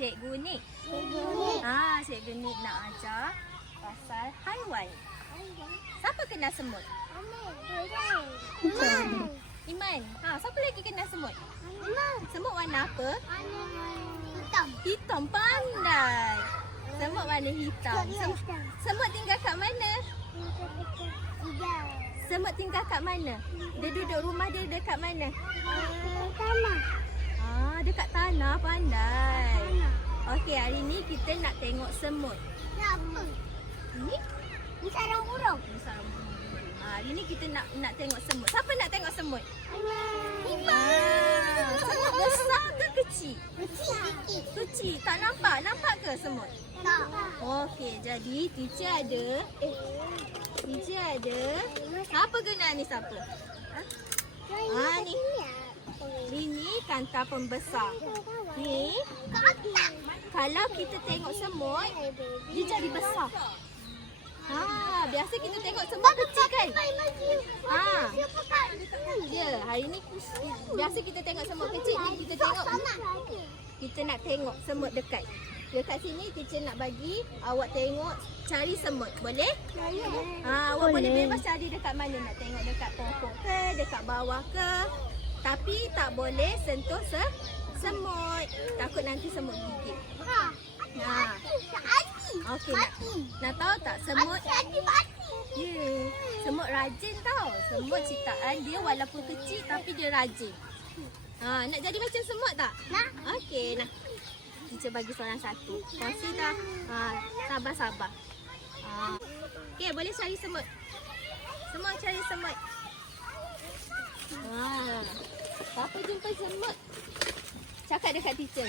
Cikgu Nik. Cikgu Nik nak ajar pasal haiwan. Siapa kenal semut? Iman. Siapa lagi kenal semut? Semut warna apa? Hitam. Pandai. Semut warna hitam. Semut tinggal kat mana? Semut tinggal kat mana? Dia duduk, rumah dia dekat mana? Tanah. Dekat tanah. Pandai. Okey, hari ni kita nak tengok semut. Apa? Ni sarang burung. Hari ni kita nak tengok semut. Siapa nak tengok semut? Iman. Semut besar ke kecil? Kecil. Kecil. Tak nampak? Nampak ke semut? Tak. Okey, jadi teacher ada. Siapa kenal ni siapa? Ni. Ini kanta pembesar. Ni. Kalau kita tengok semut, dia jadi besar. Biasa kita tengok semut kecil kan? Hari ni biasa kita tengok semut kecil ni kita nak tengok semut dekat. Dekat sini teacher nak bagi awak tengok cari semut. Boleh? Awak boleh bebas cari dekat mana nak tengok, dekat pokok ke, dekat bawah ke. Tapi tak boleh sentuh semut. Takut nanti semut gigit. Okey, nak tahu tak semut? Semut rajin tau. Semut ciptaan dia walaupun kecil tapi dia rajin. Nak jadi macam semut tak? Nak. Okey, nak. Teacher bagi seorang satu. Kongsi dah. Sabar. Okey, boleh cari semut. Semua cari semut. Siapa jumpa semut? Cakap dekat teacher.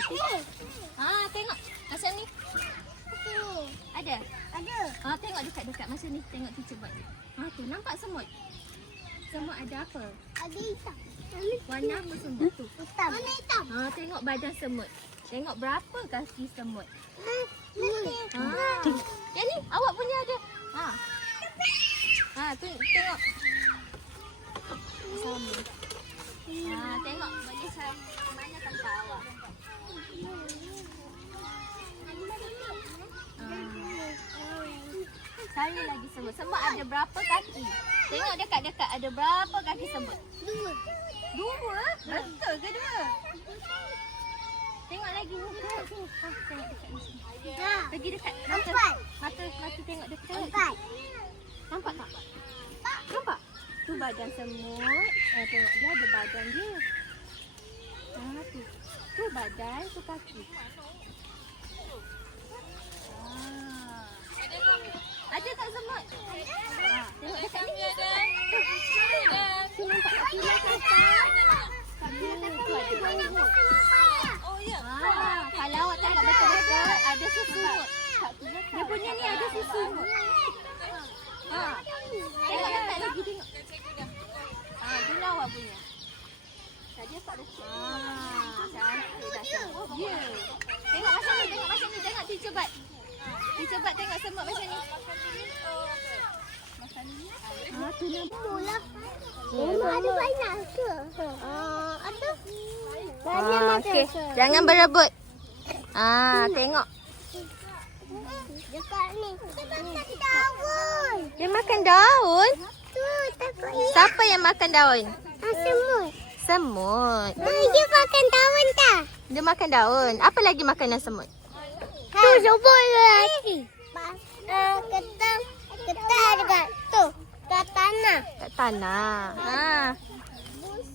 Tengok. Macam ni. Ada? Tengok dekat-dekat. Macam ni. Tengok teacher buat. Tu nampak semut? Semut ada apa? Ada hitam. Warna apa semut tu? Hitam. Warna hitam. Tengok badan semut. Tengok berapa kaki semut. Yang ni awak punya ada. Tengok. Sama. Tengok bagi saya mana kata awak. Cari lagi semut. Semut ada berapa kaki? Tengok dekat-dekat ada berapa kaki semut? 2. Betul ke 2? Tengok lagi ni. Tengok dekat ni. Pergi dekat. Mata tengok dekat. 4. Nampak tak? Nampak? Tu badan semut. Tengok dia ada badan dia. Tu badan, tu kaki. Ada tak semut? Tengok dekat ni. Tu nampak kaki dia kakak. Tu ada semut. Kalau awak tengok betul-betul ada susumut. Dia punya ni ada susumut. Tengok dekat lagi tengok. Guna awak punya. Tadi tak ada. Cantik dah semut. Tengok macam ni, tengok teacher buat. Teacher buat tengok semut macam ni. Tu nampak. Ada banyak ke? Ada. Banyak Okey, jangan berebut. Tengok. Dekat ni. Dia makan daun. Dia makan daun? Tu, takut hilang. Siapa yang makan daun? Semut. Semut. Dia makan daun tak? Dia makan daun. Apa lagi makanan semut? Tu, sobol lagi. Ketan dekat tu. Kat tanah. Kat tanah.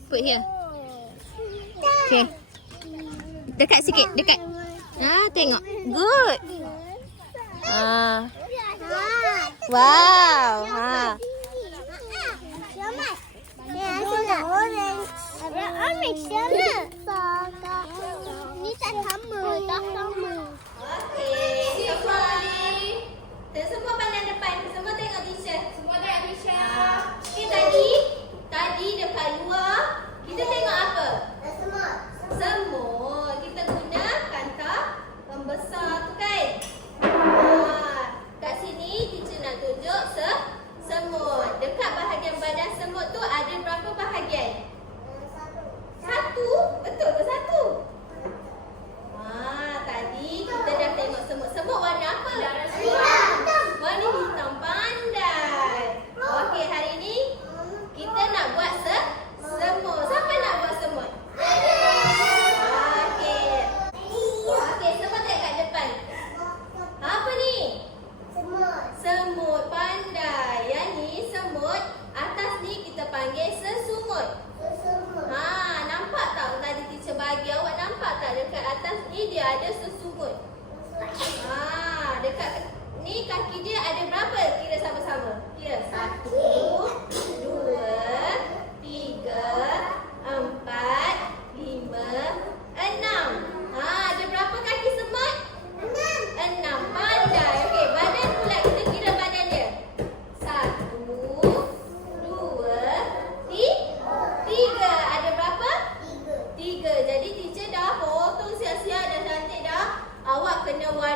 Put here. Okay. Dekat sikit, dekat. Tengok. Good. Wow. Selamat. Ada orange. Ada orange sana. Ni tak sama. Tak sama. Okey. Semua pandang depan. Semua tengok teacher. Tadi dekat luar kita tengok apa? Semut. Kita guna kanta pembesar tu kan? Kat sini teacher nak tunjuk semut. Dekat bahagian badan semut tu ada berapa bahagian? 1. Betul ke 1?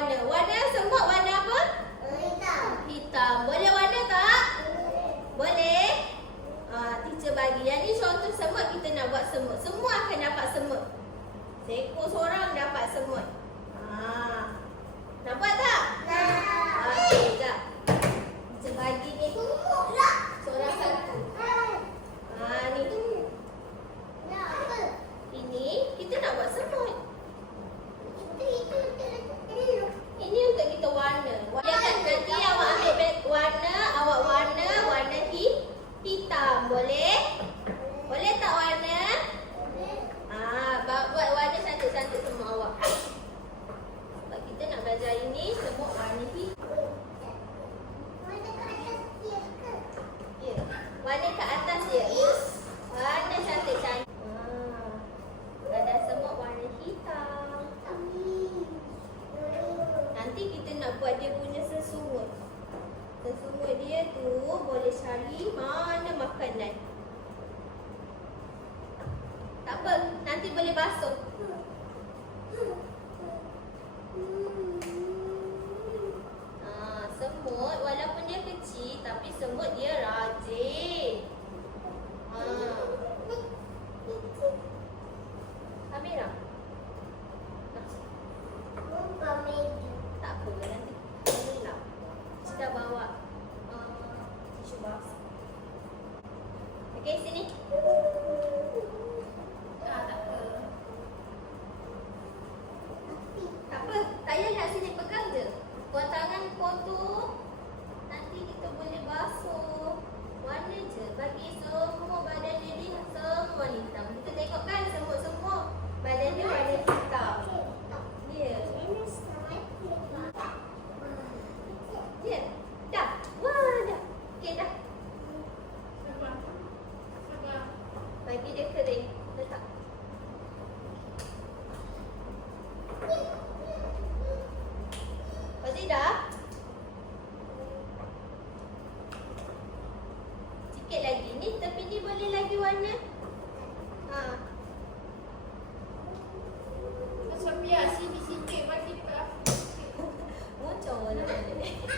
warna. Warna semut warna apa? Hitam. Boleh warna tak? Boleh? Teacher bagi. Yang ni contoh semut, kita nak buat semut. Semua akan dapat semut. Seekor seorang dapat semut. Nak buat tak? Okey, jap. Teacher bagi ni. Seorang satu. Ni. Ini kita nak buat semut. Ini untuk kita warna. Nanti awak ambil warna, awak warna hitam. Boleh? Boleh tak warna? Buat warna cantik-cantik semua awak. Sebab kita nak belajar ini semua warna hitam. Ya. Warna kat atas dia. Warna cantik-cantik. Ada semua warna hitam. Nanti kita nak buat dia punya sesungut. Sesungut dia tu boleh cari mana makanan. Tak apa, nanti boleh basuh. Semut walaupun dia kecil tapi semut dia rajin. Amira. Tak apa, nanti boleh lah. Kita bawa tisu basah. Okey, sini. Tak apa. Tak apa, tak payah nak sini pegang je. Buat tangan kotor. Nanti kita boleh basuh. Warna je. Bagi semua badan dia semua hitam. Kita tengok kan semua badan dia warna hitam. Ya. Ya. Dah. Wah, dah. Okey, dah. Bagi dia kering. Letak. Pasti dah. Sikit lagi. Ni tepi ni boleh lagi warna. Sophia, sini sikit bagi dekat aku. Muncul warna ni.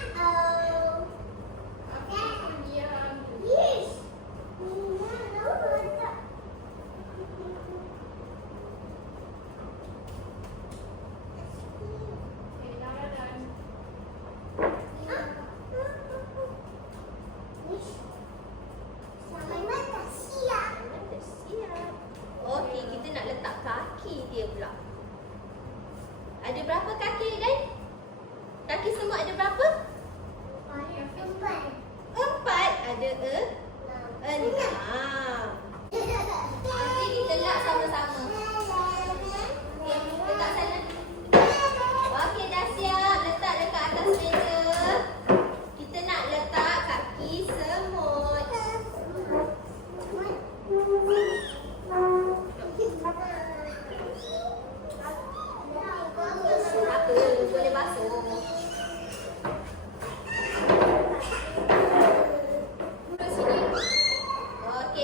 Okey, kita nak letak kaki dia pula. Ada berapa kaki, Dan? Kaki semut ada berapa? 4. Ada 6. Nanti kita lap sama-sama. Okey, letak sana. Okey, dah siap. Letak dekat atas meja. Kita nak letak kaki semut. Apa? Boleh basuh. Okey,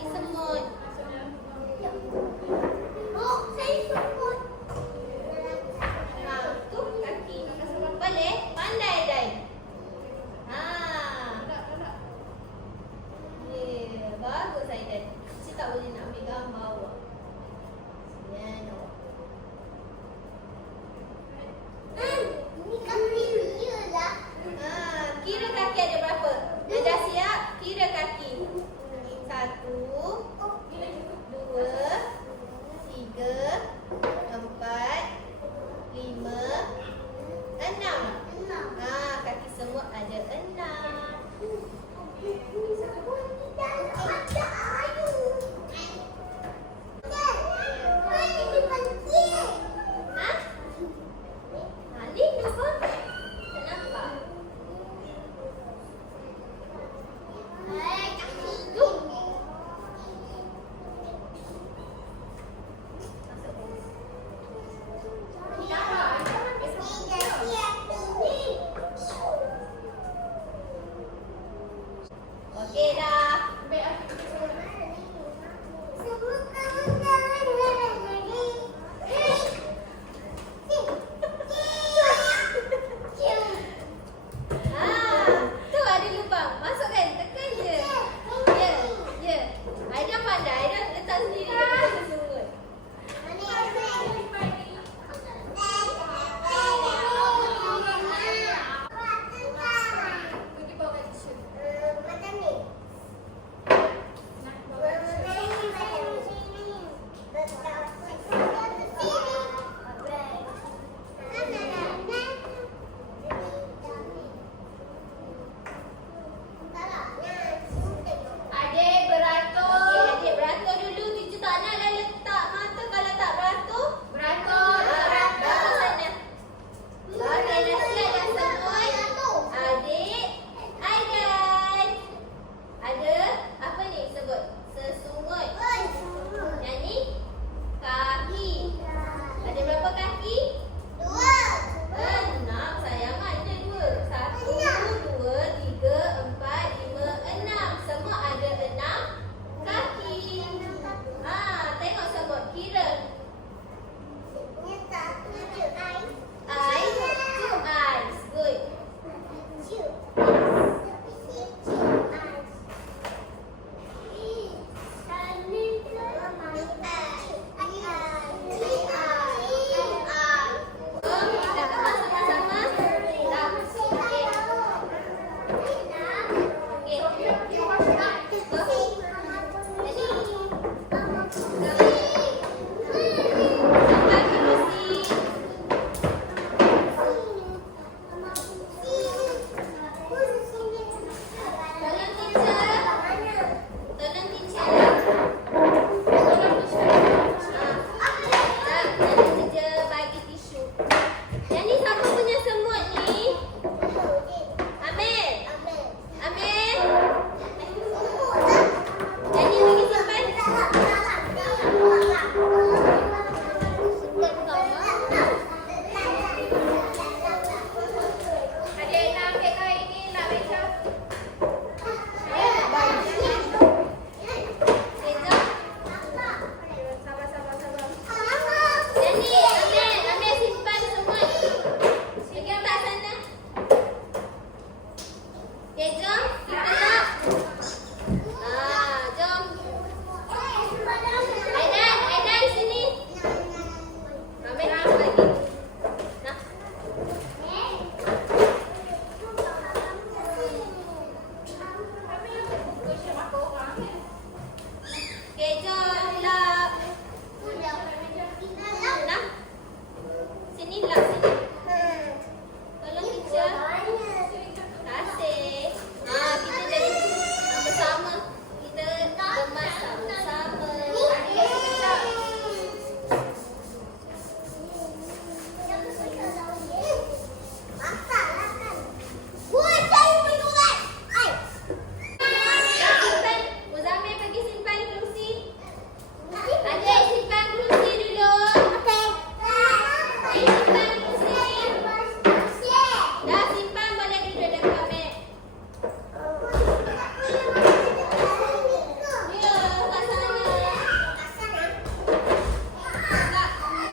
kaki semut. Oh, saya semut. Ha, tu kaki. Boleh? Pandai, Dai. Ha. Yeah, bagus, Aidan. Cik tak boleh nak ambil gambar awak. Yan, awak. Ini kaki dia lah. Ha, kira kaki ada berapa? Dah siap? Kira kaki. 1, 2, 3, 4, 5, 6. Ha, kaki semut ada 6. Ha? Ha, ni kenapa? Tak nampak. Tu. Okey dah.